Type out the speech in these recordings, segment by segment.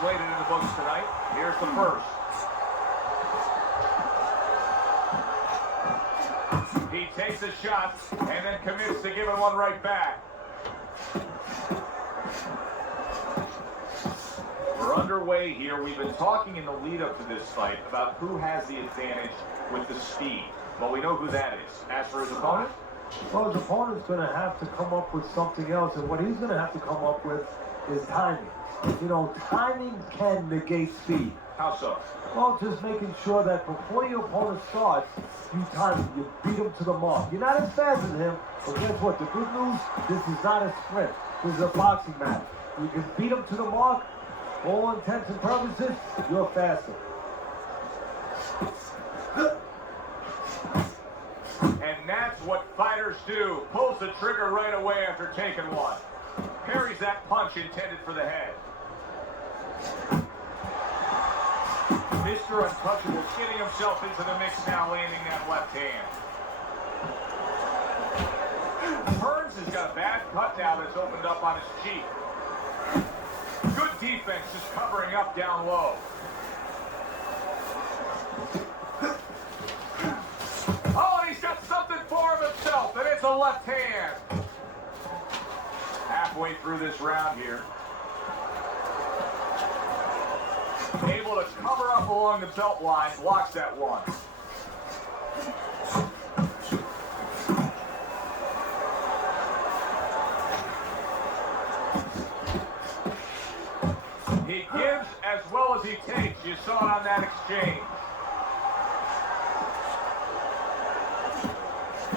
slated in the books tonight. Here's the first. He takes a shot and then commits to giving one right back. We're underway here. We've been talking in the lead up to this fight about who has the advantage with the speed. Well, we know who that is. As for his opponent? Well, his opponent's going to have to come up with something else, and what he's going to have to come up with is timing. You know, timing can negate speed. How so? Well, just making sure that before your opponent starts, you time him, you beat him to the mark. You're not as fast as him, but guess what? The good news, this is not a sprint. This is a boxing match. You can beat him to the mark, all intents and purposes, you're faster. And that's what fighters do. Pulls the trigger right away after taking one. Parries that punch intended for the head. Mr. Untouchable getting himself into the mix now, landing that left hand. Hearns has got a bad cut now that's opened up on his cheek. Good defense, just covering up down low. Oh, and he's got something for himself, and it's a left hand. Halfway through this round here. Able to cover up along the belt line, blocks that one. He gives as well as he takes. You saw it on that exchange.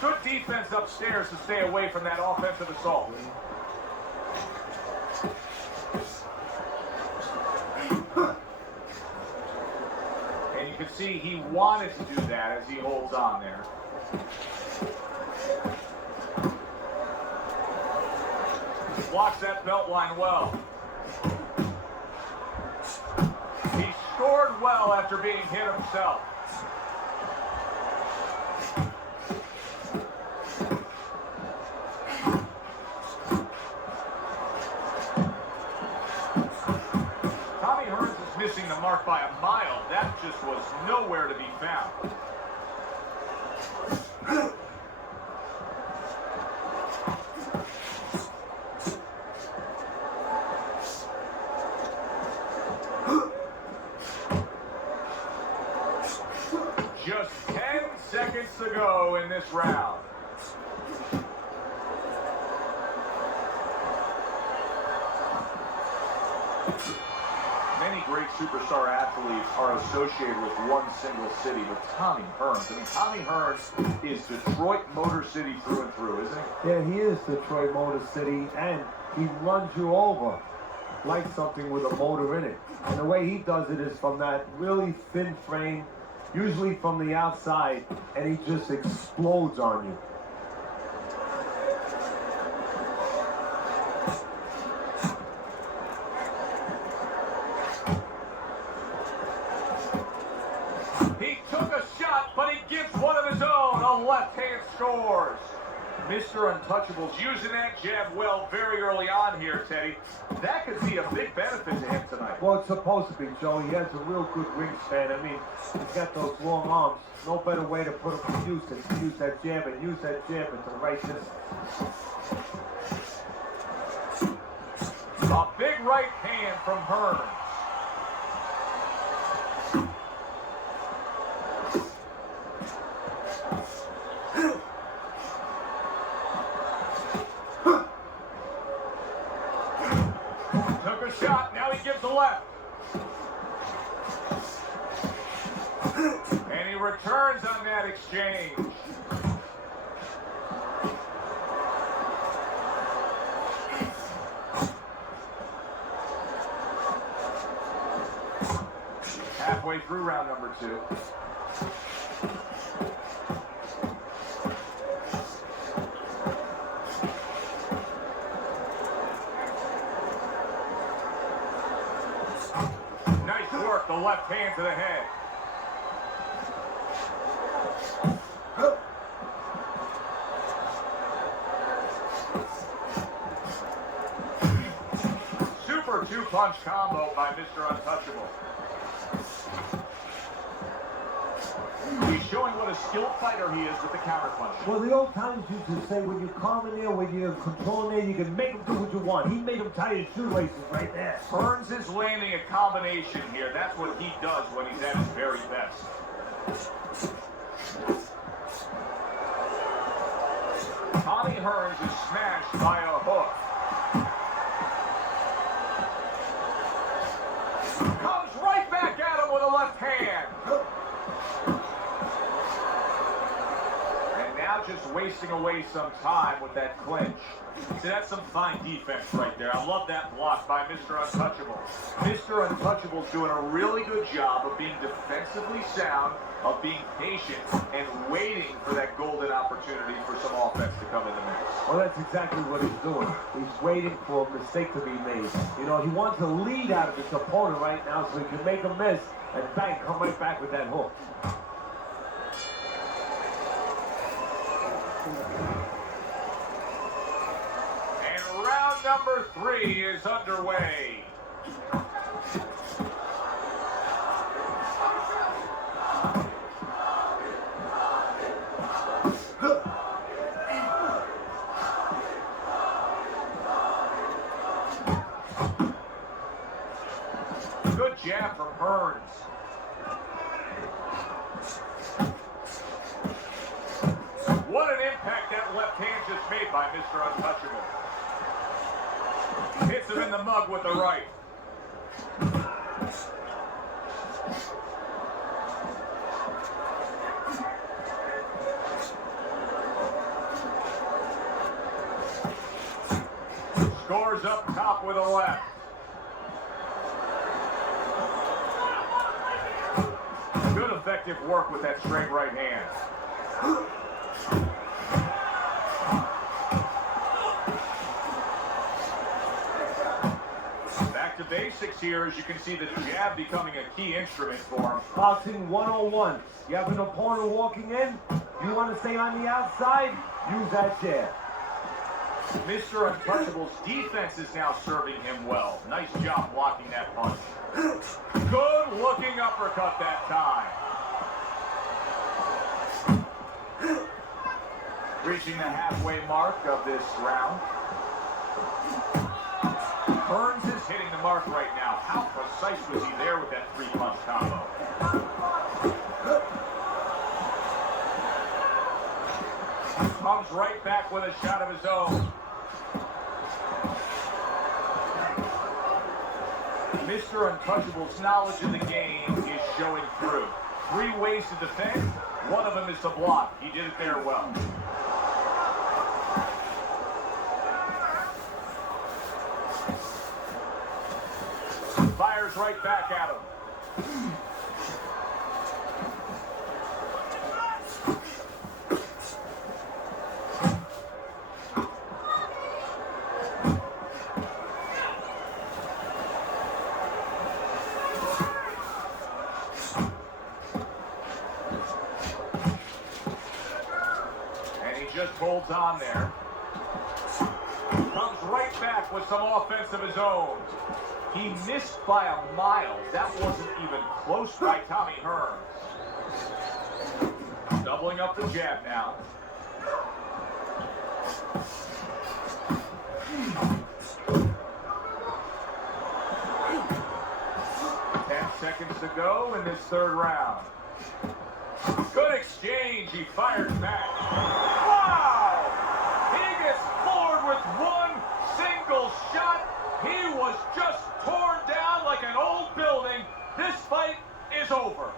Good defense upstairs to stay away from that offensive assault. And you can see he wanted to do that as he holds on there. Blocks that belt line well. He scored well after being hit himself. Tommy Hearns is missing the mark by a mile. That just was nowhere to be found. Just 10 seconds to go in this round. Many great superstar athletes are associated with one single city, but Tommy Hearns, Tommy Hearns is Detroit Motor City through and through, isn't he? Yeah, he is Detroit Motor City, and he runs you over like something with a motor in it. And the way he does it is from that really thin frame, usually from the outside, and he just explodes on you. He took a shot, but he gives one of his own. A left hand scores. Mr. Untouchable's using that jab well very early on here, Teddy. That could be a big benefit to him tonight. Well, it's supposed to be, Joe. He has a real good wingspan. I mean, he's got those long arms. No better way to put him to use than to use that jab and use that jab into the right distance. A big right hand from Hearns. Took a shot, now he gives the left. And he returns on that exchange. Halfway through round number 2. Nice work, the left hand to the head. Super two-punch combo by Mr. Untouchable. He's showing what a skilled fighter he is with the counterpunch. Well, the old times used to say when you're calm in there, when you're controlling there, you can make him do what you want. He made him tie his shoelaces right there. Hearns is landing a combination here. That's what he does when he's at his very best. Tommy Hearns is smashed by a hook. Comes right back at him with a left hand. And now just wasting away some time with that clinch. See, that's some fine defense right there. I love that block by Mr. Untouchable. Mr. Untouchable's doing a really good job of being defensively sound, of being patient, and waiting for that golden opportunity for some offense to come in the mix. Well, that's exactly what he's doing. He's waiting for a mistake to be made. You know, he wants a lead out of his opponent right now so he can make a miss and bang, come right back with that hook. And round number 3 is underway. Good jab from Hearns. What an impact that left hand just made by Mr. Untouchable. Hits him in the mug with the right. Scores up top with a left. Good effective work with that straight right hand. Back to basics here, as you can see the jab becoming a key instrument for him. Boxing 101. You have an opponent walking in, you want to stay on the outside, use that jab. Mr. Untouchable's defense is now serving him well. Nice job blocking that punch. Good looking uppercut that time. Reaching the halfway mark of this round. Hearns is hitting the mark right now. How precise was he there with that 3-punch combo? Comes right back with a shot of his own. Mr. Untouchable's knowledge of the game is showing through. 3 ways to defend. One of them is to block. He did it there well. Fires right back at him. Just holds on there. Comes right back with some offense of his own. He missed by a mile. That wasn't even close by Tommy Hearns. Doubling up the jab now. 10 seconds to go in this 3rd round. Good exchange. He fires back. Wow! He gets floored with one single shot. He was just torn down like an old building. This fight is over.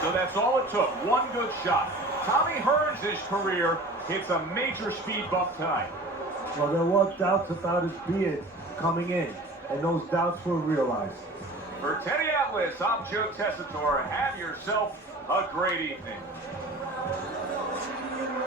So that's all it took. One good shot. Tommy Hearns' career hits a major speed bump tonight. Well, there were doubts about his beard. coming in, and those doubts were realized. For Teddy Atlas, I'm Joe Tessitore. Have yourself a great evening.